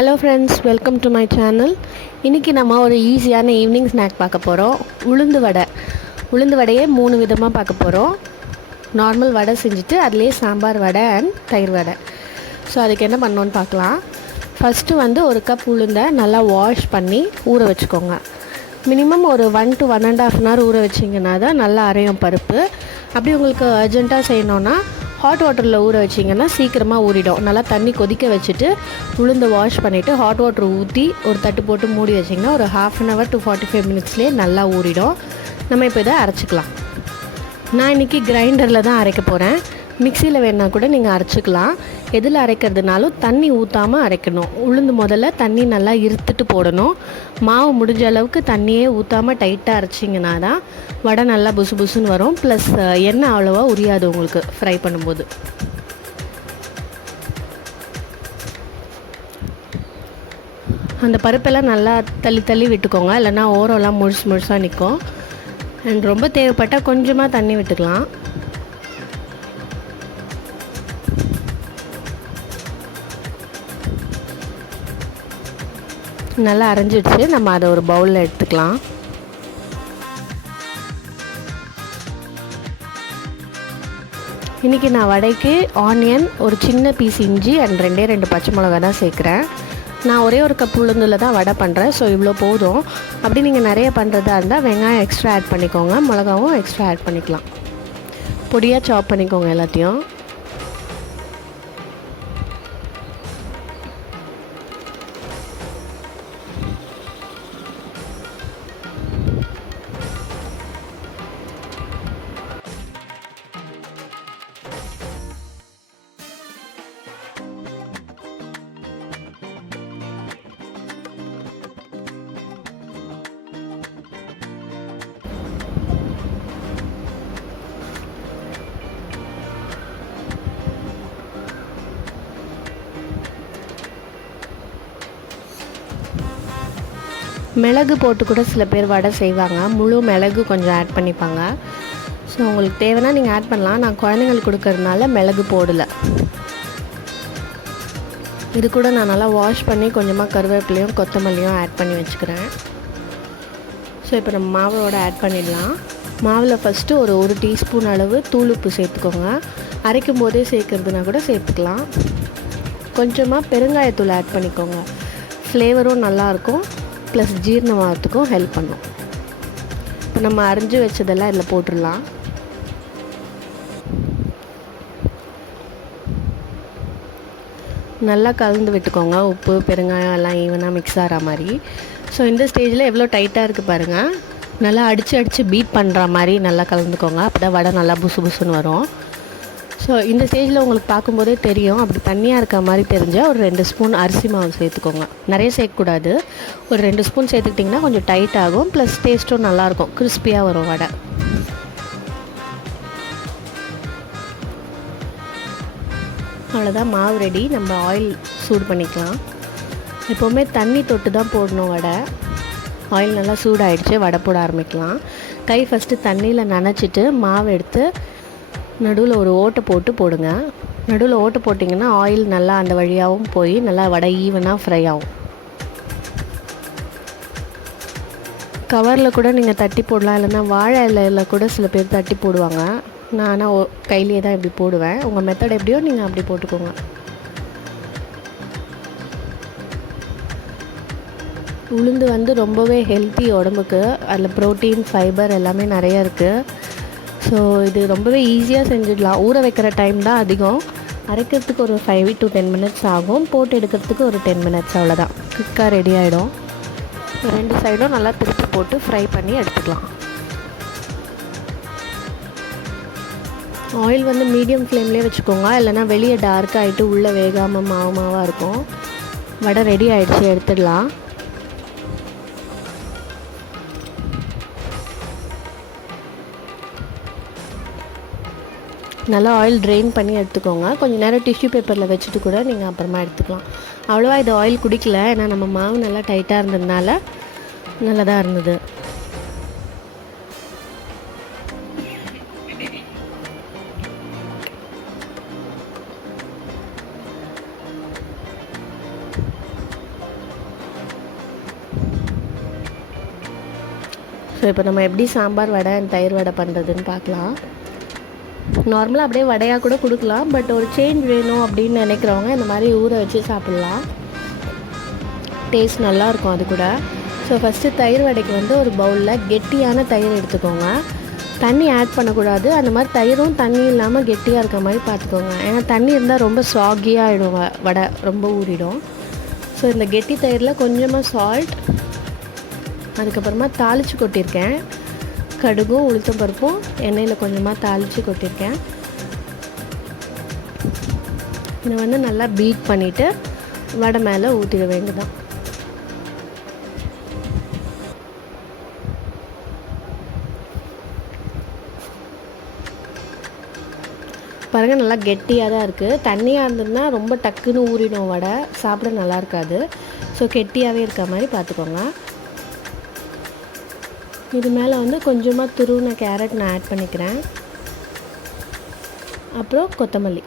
Hello friends, welcome to my channel. இன்னைக்கு நம்ம ஒரு ஈஸியான ஈவினிங் ஸ்நாக் பார்க்க போகிறோம். உளுந்து வடையே 3 விதமாக பார்க்க போகிறோம். நார்மல் வடை செஞ்சுட்டு அதுலேயே சாம்பார் வடை அண்ட் தயிர் வடை. ஸோ அதுக்கு என்ன பண்ணணுன்னு பார்க்கலாம். ஃபஸ்ட்டு ஒரு கப் உளுந்தை நல்லா வாஷ் பண்ணி ஊற வச்சுக்கோங்க. மினிமம் ஒரு 1 to 1.5 hour ஊற வச்சிங்கன்னா தான் நல்லா அரையும் பருப்பு. அப்படி உங்களுக்கு அர்ஜெண்ட்டாக செய்யணுன்னா ஹாட் வாட்டரில் ஊற வச்சிங்கன்னா சீக்கிரமாக ஊறிடும். நல்லா தண்ணி கொதிக்க வச்சுட்டு உளுந்து வாஷ் பண்ணிவிட்டு ஹாட் வாட்டர் ஊற்றி ஒரு தட்டு போட்டு மூடி வச்சிங்கன்னா ஒரு 1/2 hour to 45 minutesலேயே நல்லா ஊறிடும். நம்ம இப்போ இதை அரைச்சிக்கலாம். நான் இன்றைக்கி கிரைண்டரில் தான் அரைக்க போகிறேன். மிக்சியில் வேணால் கூட நீங்கள் அரைச்சிக்கலாம். எதில் அரைக்கிறதுனாலும் தண்ணி ஊற்றாமல் அரைக்கணும். உளுந்து முதல்ல தண்ணி நல்லா இருத்துட்டு போடணும். மாவு முடிஞ்ச அளவுக்கு தண்ணியே ஊற்றாமல் டைட்டாக அரைச்சிங்கன்னா தான் வடை நல்லா புசு புசுன்னு வரும். ப்ளஸ் எண்ணெய் அவ்வளோவா உரியாது உங்களுக்கு ஃப்ரை பண்ணும்போது. அந்த பருப்பெல்லாம் நல்லா தள்ளி தள்ளி விட்டுக்கோங்க, இல்லைன்னா ஓரம்லாம் முழுசாக நிற்கும். அண்ட் ரொம்ப தேவைப்பட்டால் கொஞ்சமாக தண்ணி விட்டுக்கலாம். நல்லா அரைஞ்சிடுச்சு. நம்ம அதை ஒரு பவுலில் எடுத்துக்கலாம். இன்றைக்கி நான் வடைக்கு ஆனியன், ஒரு சின்ன பீஸ் இஞ்சி அண்ட் 2 பச்சை மிளகா தான் சேர்க்குறேன். நான் ஒரே ஒரு கப் உளுந்தில் தான் வடை பண்ணுறேன். ஸோ இவ்வளோ போதும். அப்படி நீங்கள் நிறைய பண்ணுறதா இருந்தால் வெங்காயம் எக்ஸ்ட்ரா ஆட் பண்ணிக்கோங்க, மிளகாவும் எக்ஸ்ட்ரா ஆட் பண்ணிக்கலாம். பொடியாக சாப் பண்ணிக்கோங்க எல்லாத்தையும். மிளகு போட்டு கூட சில பேர் வடை செய்வாங்க. முழு மிளகு கொஞ்சம் ஆட் பண்ணிப்பாங்க. ஸோ உங்களுக்கு தேவைன்னா நீங்கள் ஆட் பண்ணலாம். நான் குழந்தைங்களுக்கு கொடுக்கறதுனால மிளகு போடலை. இது கூட நான் நல்லா வாஷ் பண்ணி கொஞ்சமாக கருவேப்பிலையும் கொத்தமல்லியும் ஆட் பண்ணி வச்சுக்கிறேன். ஸோ இப்போ நம்ம மாவோட ஆட் பண்ணிடலாம். மாவில் ஃபஸ்ட்டு ஒரு டீஸ்பூன் அளவு தூள் உப்பு சேர்த்துக்கோங்க. அரைக்கும் போதே சேர்க்குறதுனா கூட சேர்த்துக்கலாம். கொஞ்சமாக பெருங்காயத்தூள் ஆட் பண்ணிக்கோங்க. ஃப்ளேவரும் நல்லாயிருக்கும், ப்ளஸ் ஜீரணமாகறதுக்கும் ஹெல்ப் பண்ணும். இப்போ நம்ம அரைஞ்சி வச்சதெல்லாம் இதில் போட்டுடலாம். நல்லா கலந்து விட்டுக்கோங்க. உப்பு பெருங்காயம் எல்லாம் ஈவனாக மிக்ஸ் ஆகிற மாதிரி. ஸோ இந்த ஸ்டேஜில் எவ்வளோ டைட்டாக இருக்குது பாருங்கள். நல்லா அடித்து பீட் பண்ணுற மாதிரி நல்லா கலந்துக்கோங்க. அப்போ தான் வடை நல்லா புசு புசுன்னு வரும். ஸோ இந்த ஸ்டேஜில் உங்களுக்கு பார்க்கும்போதே தெரியும். அப்படி தண்ணியாக இருக்க மாதிரி தெரிஞ்சால் ஒரு 2 ஸ்பூன் அரிசி மாவு சேர்த்துக்கோங்க. நிறைய சேர்க்கக்கூடாது. ஒரு 2 ஸ்பூன் சேர்த்துக்கிட்டிங்கன்னா கொஞ்சம் டைட் ஆகும், ப்ளஸ் டேஸ்ட்டும் நல்லாயிருக்கும், கிறிஸ்பியாக வரும் வடை. அவ்வளோதான், மாவு ரெடி. நம்ம ஆயில் சூடு பண்ணிக்கலாம். எப்போவுமே தண்ணி தொட்டு தான் போடணும் வடை. ஆயில் நல்லா சூடாகிடுச்சு, வடை போட ஆரம்பிக்கலாம். கை ஃபஸ்ட்டு தண்ணியில் நனைச்சிட்டு மாவு எடுத்து நடுவில் ஒரு ஓட்டை போட்டு போடுங்க. நடுவில் ஓட்டை போட்டிங்கன்னா ஆயில் நல்லா அந்த வழியாகவும் போய் நல்லா வடை ஈவனாக ஃப்ரை ஆகும். கவரில் கூட நீங்கள் தட்டி போடலாம், இல்லைன்னா வாழை இலையில் கூட சில பேர் தட்டி போடுவாங்க. நான் ஆனால் கையிலே தான் இப்படி போடுவேன். உங்கள் மெத்தட் எப்படியோ நீங்கள் அப்படி போட்டுக்கோங்க. உளுந்து ரொம்பவே ஹெல்த்தி உடம்புக்கு. அதில் ப்ரோட்டீன், ஃபைபர் எல்லாமே நிறைய இருக்குது. ஸோ இது ரொம்பவே ஈஸியாக செஞ்சிடலாம். ஊற வைக்கிற டைம் தான் அதிகம். அரைக்கிறதுக்கு ஒரு 5 to 10 minutes ஆகும். போட்டு எடுக்கிறதுக்கு ஒரு 10 minutes, அவ்வளோதான். குயிக்காக ரெடி ஆகிடும். 2 சைடும் நல்லா திருப்பி போட்டு ஃப்ரை பண்ணி எடுத்துக்கலாம். ஆயில் மீடியம் ஃப்ளேம்லேயே வச்சுக்கோங்க, இல்லைனா வெளியே டார்க் ஆகிட்டு உள்ளே வேகாமல் மாவாக இருக்கும். வடை ரெடி ஆகிடுச்சு, எடுத்துடலாம். நல்லா ஆயில் ட்ரெயின் பண்ணி எடுத்துக்கோங்க. கொஞ்சம் நேரம் டிஷ்யூ பேப்பரில் வச்சுட்டு கூட நீங்கள் அப்புறமா எடுத்துக்கலாம். அவ்வளோவா இது ஆயில் குடிக்கல, ஏன்னா நம்ம மாவு நல்லா டைட்டாக இருந்ததுனால நல்லா தான் இருந்தது. ஸோ இப்போ நம்ம எப்படி சாம்பார் வடை அண்ட் தயிர் வடை பண்ணுறதுன்னு பார்க்கலாம். நார்மலாக அப்படியே வடையாக கூட கொடுக்கலாம், பட் ஒரு சேஞ்ச் வேணும் அப்படின்னு நினைக்கிறவங்க இந்த மாதிரி ஊற வச்சு சாப்பிட்லாம். டேஸ்ட் நல்லாயிருக்கும் அது கூட. ஸோ ஃபஸ்ட்டு தயிர் வடைக்கு வந்து ஒரு பவுலில் கெட்டியான தயிர் எடுத்துக்கோங்க. தண்ணி ஆட் பண்ணக்கூடாது. அந்த மாதிரி தயிரும் தண்ணி இல்லாமல் கெட்டியாக இருக்க மாதிரி பார்த்துக்கோங்க. ஏன்னா தண்ணி இருந்தால் ரொம்ப சாகியாக ஆகிடும், வடை ரொம்ப ஊறிடும். ஸோ இந்த கெட்டி தயிரில் கொஞ்சமாக சால்ட், அதுக்கப்புறமா தாளித்து கொட்டியிருக்கேன். கடுகும் உளுத்தம் பருப்பும் எண்ணெயில் கொஞ்சமாக தாளித்து கொட்டியிருக்கேன். இதை வந்து நல்லா பீட் பண்ணிவிட்டு வடை மேலே ஊற்றிட வேண்டியதான். பாருங்கள், நல்லா கெட்டியாக தான் இருக்குது. தண்ணியாக இருந்ததுன்னா ரொம்ப டக்குன்னு ஊறிடும் வடை, சாப்பிட நல்லா இருக்காது. ஸோ கெட்டியாகவே இருக்க மாதிரி பார்த்துக்கோங்க. இது மேலே வந்து கொஞ்சமாக துருவின கேரட் நான் ஆட் பண்ணிக்கிறேன். அப்புறம் கொத்தமல்லி.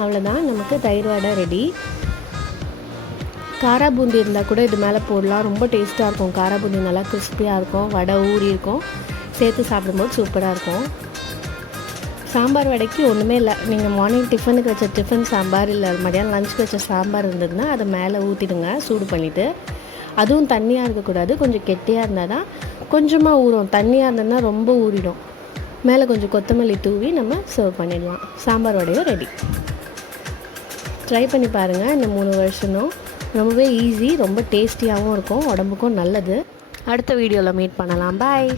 அவ்வளோதான், நமக்கு தயிர் வடை ரெடி. காரா பூந்தி இருந்தால் கூட இது மேலே போடலாம், ரொம்ப டேஸ்ட்டாக இருக்கும். காரா பூந்தி நல்லா கிறிஸ்பியாக இருக்கும், வடை ஊறி இருக்கும், சேர்த்து சாப்பிடும்போது சூப்பராக இருக்கும். சாம்பார் வடைக்கு ஒன்றுமே இல்லை. நீங்கள் மார்னிங் டிஃபனுக்கு வச்ச டிஃபன் சாம்பார் இல்லை மதியானம் லஞ்சுக்கு வச்ச சாம்பார் இருந்ததுன்னா அதை மேலே ஊற்றிடுங்க சூடு பண்ணிவிட்டு. அதுவும் தண்ணியாக இருக்கக்கூடாது, கொஞ்சம் கெட்டியாக இருந்தால் தான் கொஞ்சமாக ஊறும். தண்ணியாக இருந்ததுன்னா ரொம்ப ஊறிடும். மேலே கொஞ்சம் கொத்தமல்லி தூவி நம்ம சர்வ் பண்ணிடலாம். சாம்பார் வடையும் ரெடி. ட்ரை பண்ணி பாருங்கள். இந்த 3 வருஷனும் ரொம்பவே ஈஸி, ரொம்ப டேஸ்டியாகவும் இருக்கும், உடம்புக்கும் நல்லது. அடுத்த வீடியோவில் மீட் பண்ணலாம். பாய்.